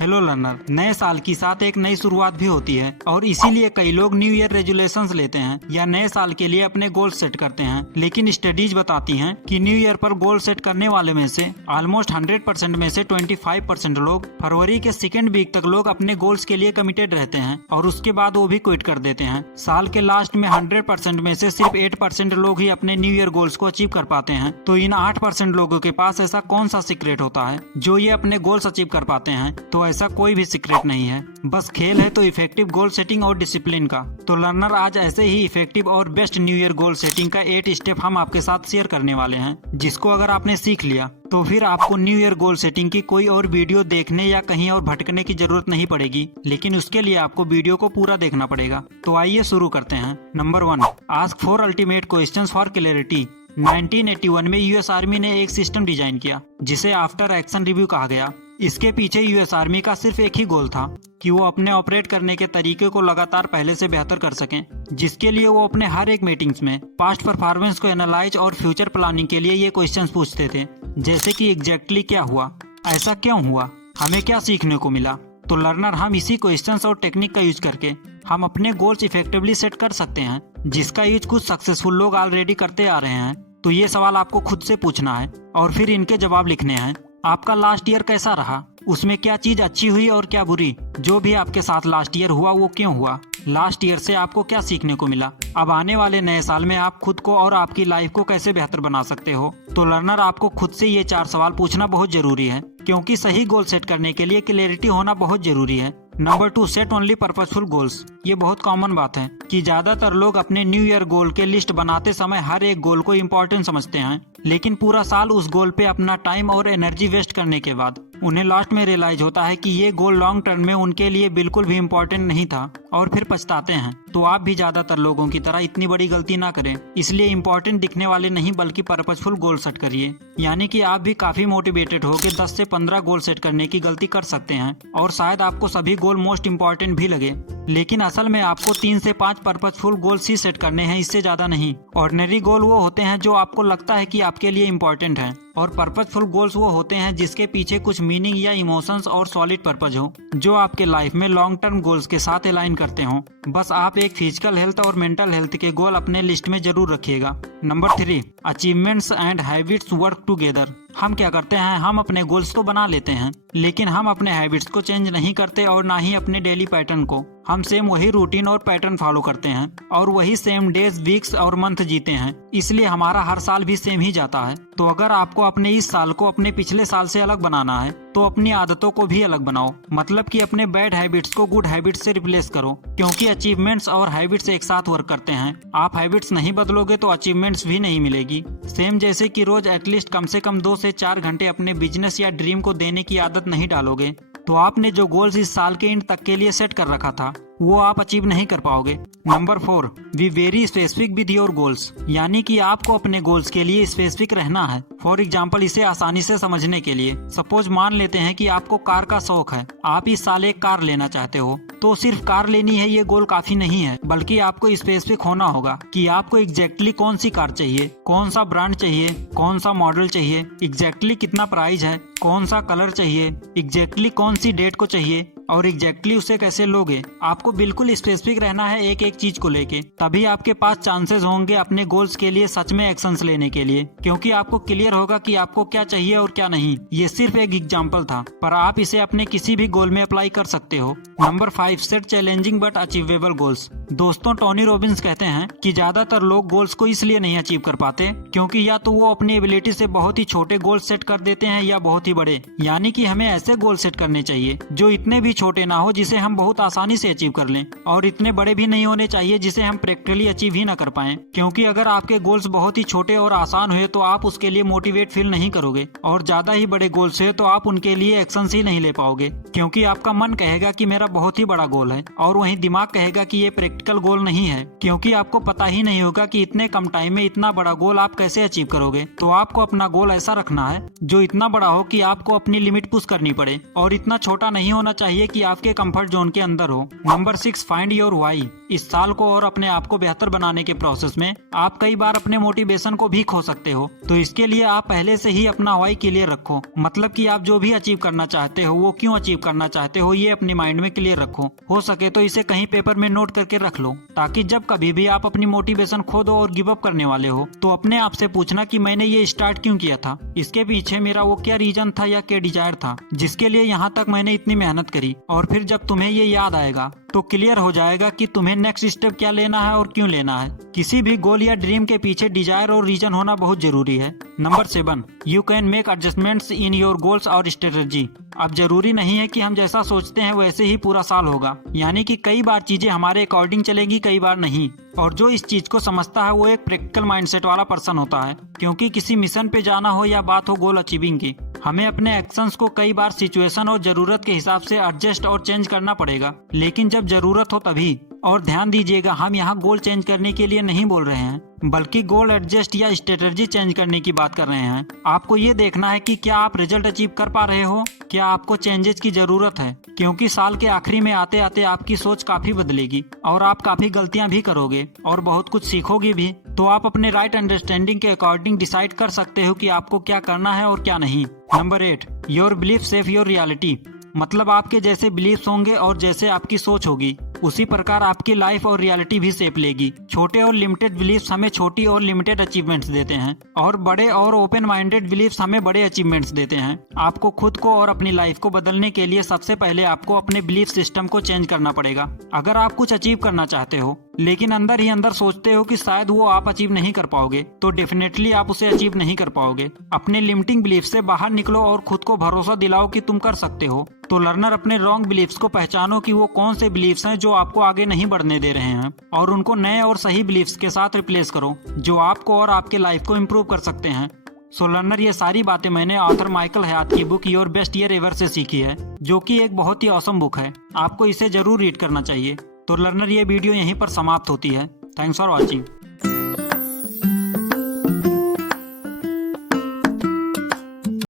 Hello learner, नए साल की साथ एक नई शुरुआत भी होती है और इसीलिए कई लोग न्यू ईयर रेजुलेशंस लेते हैं या नए साल के लिए अपने गोल सेट करते हैं। लेकिन स्टडीज बताती हैं कि न्यू ईयर पर गोल सेट करने वाले में से ऑलमोस्ट 100% में से 25% लोग फरवरी के सेकेंड वीक तक लोग अपने गोल्स के लिए कमिटेड रहते हैं और उसके बाद वो भी क्विट कर देते हैं। साल के लास्ट में 100% में से सिर्फ 8% लोग ही अपने न्यू ईयर गोल्स को अचीव कर पाते हैं। तो इन 8% लोगों के पास ऐसा कौन सा सीक्रेट होता है जो ये अपने गोल्स अचीव कर पाते हैं? तो ऐसा कोई भी सीक्रेट नहीं है, बस खेल है तो इफेक्टिव गोल सेटिंग और डिसिप्लिन का। तो लर्नर, आज ऐसे ही इफेक्टिव और best new year goal setting का 8 स्टेप हम आपके साथ शेयर करने वाले हैं, जिसको अगर आपने सीख लिया तो फिर आपको न्यू ईयर गोल सेटिंग की कोई और वीडियो देखने या कहीं और भटकने की जरूरत नहीं पड़ेगी। लेकिन उसके लिए आपको वीडियो को पूरा देखना पड़ेगा। तो आइए शुरू करते हैं। Number 1, ask for ultimate questions for clarity. 1981 में यूएस आर्मी ने एक सिस्टम डिजाइन किया जिसे आफ्टर एक्शन रिव्यू कहा गया। इसके पीछे यूएस आर्मी का सिर्फ एक ही गोल था कि वो अपने ऑपरेट करने के तरीके को लगातार पहले से बेहतर कर सकें, जिसके लिए वो अपने हर एक मीटिंग्स में पास्ट परफॉर्मेंस को एनालाइज और फ्यूचर प्लानिंग के लिए ये क्वेश्चंस पूछते थे, जैसे कि एग्जैक्टली क्या हुआ, ऐसा क्यों हुआ, हमें क्या सीखने को मिला। तो लर्नर, हम इसी क्वेश्चंस और टेक्निक का यूज करके हम अपने गोल्स इफेक्टिवली सेट कर सकते हैं, जिसका यूज कुछ सक्सेसफुल लोग ऑलरेडी करते आ रहे हैं। तो ये सवाल आपको खुद से पूछना है और फिर इनके जवाब लिखने हैं। आपका लास्ट ईयर कैसा रहा, उसमें क्या चीज अच्छी हुई और क्या बुरी, जो भी आपके साथ लास्ट ईयर हुआ वो क्यों हुआ, लास्ट ईयर से आपको क्या सीखने को मिला। अब आने वाले नए साल में आप खुद को और आपकी लाइफ को कैसे बेहतर बना सकते हो। तो लर्नर, आपको खुद से ये 4 सवाल पूछना बहुत जरूरी है, क्योंकि सही गोल सेट करने के लिए क्लैरिटी होना बहुत जरूरी है। Number 2, set only purposeful goals. ये बहुत कॉमन बात है कि ज्यादातर लोग अपने न्यू ईयर गोल के लिस्ट बनाते समय हर एक गोल को इम्पोर्टेंट समझते हैं, लेकिन पूरा साल उस गोल पे अपना टाइम और एनर्जी वेस्ट करने के बाद उन्हें लास्ट में रियलाइज होता है कि ये गोल लॉन्ग टर्म में उनके लिए बिल्कुल भी इम्पोर्टेंट नहीं था और फिर पछताते हैं। तो आप भी ज्यादातर लोगों की तरह इतनी बड़ी गलती ना करें, इसलिए इम्पोर्टेंट दिखने वाले नहीं बल्कि पर्पसफुल गोल सेट करिए। यानी कि आप भी काफी मोटिवेटेड हो कि 10 से 15 गोल सेट करने की गलती कर सकते हैं और शायद आपको सभी गोल मोस्ट इम्पोर्टेंट भी लगे, लेकिन असल में आपको 3 से 5 पर्पसफुल गोल्स ही सेट करने हैं, इससे ज्यादा नहीं। ऑर्डिनरी गोल वो होते हैं जो आपको लगता है कि आपके लिए इम्पोर्टेंट है, और पर्पसफुल गोल्स वो होते हैं जिसके पीछे कुछ मीनिंग या इमोशंस और सॉलिड पर्पज हो, जो आपके लाइफ में लॉन्ग टर्म गोल्स के साथ अलाइन करते हो। बस आप एक फिजिकल हेल्थ और मेंटल हेल्थ के गोल अपने लिस्ट में जरूर रखिएगा। Number 3, achievements and habits work together. हम क्या करते हैं, हम अपने गोल्स तो बना लेते हैं, लेकिन हम अपने हैबिट्स को चेंज नहीं करते और ना ही अपने डेली पैटर्न को। हम सेम वही रूटीन और पैटर्न फॉलो करते हैं और वही सेम डेज, वीक्स और मंथ जीते हैं, इसलिए हमारा हर साल भी सेम ही जाता है। तो अगर आपको अपने इस साल को अपने पिछले साल से अलग बनाना है तो अपनी आदतों को भी अलग बनाओ, मतलब कि अपने बैड हैबिट्स को गुड हैबिट्स से रिप्लेस करो, क्योंकि अचीवमेंट्स और हैबिट्स एक साथ वर्क करते हैं। आप हैबिट्स नहीं बदलोगे तो अचीवमेंट्स भी नहीं मिलेगी। सेम जैसे कि रोज एटलीस्ट कम से कम 2 से 4 घंटे अपने बिजनेस या ड्रीम को देने की आदत नहीं डालोगे तो आपने जो गोल्स इस साल के एंड तक के लिए सेट कर रखा था वो आप अचीव नहीं कर पाओगे। Number 4, be very specific with your goals. यानी कि आपको अपने गोल्स के लिए स्पेसिफिक रहना है। फॉर एग्जाम्पल, इसे आसानी से समझने के लिए सपोज मान लेते हैं कि आपको कार का शौक है, आप इस साल एक कार लेना चाहते हो, तो सिर्फ कार लेनी है ये गोल काफी नहीं है, बल्कि आपको स्पेसिफिक होना होगा कि आपको एग्जैक्टली कौन सी कार चाहिए, कौन सा ब्रांड चाहिए, कौन सा मॉडल चाहिए, एग्जैक्टली कितना प्राइस है, कौन सा कलर चाहिए, एग्जैक्टली कौन सी डेट को चाहिए और एग्जैक्टली उसे कैसे लोगे। आपको बिल्कुल स्पेसिफिक रहना है एक एक चीज को लेके, तभी आपके पास चांसेस होंगे अपने गोल्स के लिए सच में एक्शंस लेने के लिए, क्योंकि आपको क्लियर होगा कि आपको क्या चाहिए और क्या नहीं। ये सिर्फ एक एग्जांपल था, पर आप इसे अपने किसी भी गोल में अप्लाई कर सकते हो। Number 5, set challenging but achievable goals. दोस्तों, टोनी रॉबिन्स कहते हैं कि ज्यादातर लोग गोल्स को इसलिए नहीं अचीव कर पाते क्योंकि या तो वो अपनी एबिलिटी से बहुत ही छोटे गोल सेट कर देते हैं या बहुत ही बड़े। यानी कि हमें ऐसे गोल सेट करने चाहिए जो इतने भी छोटे ना हो जिसे हम बहुत आसानी से अचीव कर लें, और इतने बड़े भी नहीं होने चाहिए जिसे हम प्रैक्टिकली अचीव ही ना कर पाएं, क्योंकि अगर आपके गोल्स बहुत ही छोटे और आसान हुए तो आप उसके लिए मोटिवेट फील नहीं करोगे, और ज्यादा ही बड़े गोल्स हुए तो आप उनके लिए एक्शन ही नहीं ले पाओगे, क्योंकि आपका मन कहेगा कि मेरा बहुत ही बड़ा गोल है और वहीं दिमाग कहेगा कि ये प्रैक्टिकल प्रैक्टिकल गोल नहीं है, क्योंकि आपको पता ही नहीं होगा कि इतने कम टाइम में इतना बड़ा गोल आप कैसे अचीव करोगे। तो आपको अपना गोल ऐसा रखना है जो इतना बड़ा हो कि आपको अपनी लिमिट पुश करनी पड़े, और इतना छोटा नहीं होना चाहिए कि आपके कंफर्ट जोन के अंदर हो। Number 6, find your why. इस साल को और अपने आप को बेहतर बनाने के प्रोसेस में आप कई बार अपने मोटिवेशन को भी खो सकते हो। तो इसके लिए आप पहले से ही अपना व्हाई क्लियर रखो, मतलब कि आप जो भी अचीव करना चाहते हो वो क्यों अचीव करना चाहते हो, ये अपने माइंड में क्लियर रखो। हो सके तो इसे कहीं पेपर में नोट करके रख लो, ताकि जब कभी भी आप अपनी मोटिवेशन खो दो और गिव अप करने वाले हो तो अपने आप से पूछना कि मैंने ये स्टार्ट क्यों किया था, इसके पीछे मेरा वो क्या रीजन था या क्या डिजायर था जिसके लिए यहाँ तक मैंने इतनी मेहनत करी। और फिर जब तुम्हें ये याद आएगा तो क्लियर हो जाएगा कि तुम्हें नेक्स्ट स्टेप क्या लेना है और क्यों लेना है। किसी भी गोल या ड्रीम के पीछे डिजायर और रीजन होना बहुत जरूरी है। Number 7, you can make adjustments in your goals और स्ट्रेटजी। अब जरूरी नहीं है कि हम जैसा सोचते हैं वैसे ही पूरा साल होगा, यानी कि कई बार चीजें हमारे अकॉर्डिंग चलेगी, कई बार नहीं। और जो इस चीज को समझता है वो एक प्रैक्टिकल माइंडसेट वाला पर्सन होता है, क्योंकि किसी मिशन पे जाना हो या बात हो गोल अचीविंग की, हमें अपने एक्शंस को कई बार सिचुएशन और जरूरत के हिसाब से एडजस्ट और चेंज करना पड़ेगा, लेकिन जब जरूरत हो तभी। और ध्यान दीजिएगा, हम यहाँ गोल चेंज करने के लिए नहीं बोल रहे हैं, बल्कि गोल एडजस्ट या स्ट्रेटजी चेंज करने की बात कर रहे हैं। आपको ये देखना है कि क्या आप रिजल्ट अचीव कर पा रहे हो, क्या आपको चेंजेस की जरूरत है, क्योंकि साल के आखिरी में आते आते आपकी सोच काफी बदलेगी और आप काफी गलतियां भी करोगे और बहुत कुछ सीखोगे भी। तो आप अपने राइट अंडरस्टैंडिंग के अकॉर्डिंग डिसाइड कर सकते हो कि आपको क्या करना है और क्या नहीं। Number 8, your belief shape your reality. मतलब आपके जैसे बिलीफ होंगे और जैसे आपकी सोच होगी उसी प्रकार आपकी लाइफ और रियलिटी भी शेप लेगी। छोटे और लिमिटेड बिलीफ्स हमें छोटी और लिमिटेड अचीवमेंट्स देते हैं, और बड़े और ओपन माइंडेड बिलीफ्स हमें बड़े अचीवमेंट्स देते हैं। आपको खुद को और अपनी लाइफ को बदलने के लिए सबसे पहले आपको अपने बिलीफ सिस्टम को चेंज करना पड़ेगा। अगर आप कुछ अचीव करना चाहते हो लेकिन अंदर ही अंदर सोचते हो कि शायद वो आप अचीव नहीं कर पाओगे, तो डेफिनेटली आप उसे अचीव नहीं कर पाओगे। अपने लिमिटिंग बिलीफ से बाहर निकलो और खुद को भरोसा दिलाओ कि तुम कर सकते हो। तो लर्नर, अपने रॉन्ग बिलीफ्स को पहचानो कि वो कौन से बिलीफ्स हैं जो आपको आगे नहीं बढ़ने दे रहे हैं, और उनको नए और सही बिलीफ्स के साथ रिप्लेस करो जो आपको और आपके लाइफ को इम्प्रूव कर सकते हैं। सो लर्नर, ये सारी बातें मैंने ऑथर माइकल हयात की book your best year ever से सीखी है, जो कि एक बहुत ही ऑसम बुक है। आपको इसे जरूर रीड करना चाहिए। तो लर्नर, ये वीडियो यहीं पर समाप्त होती है। Thanks for watching.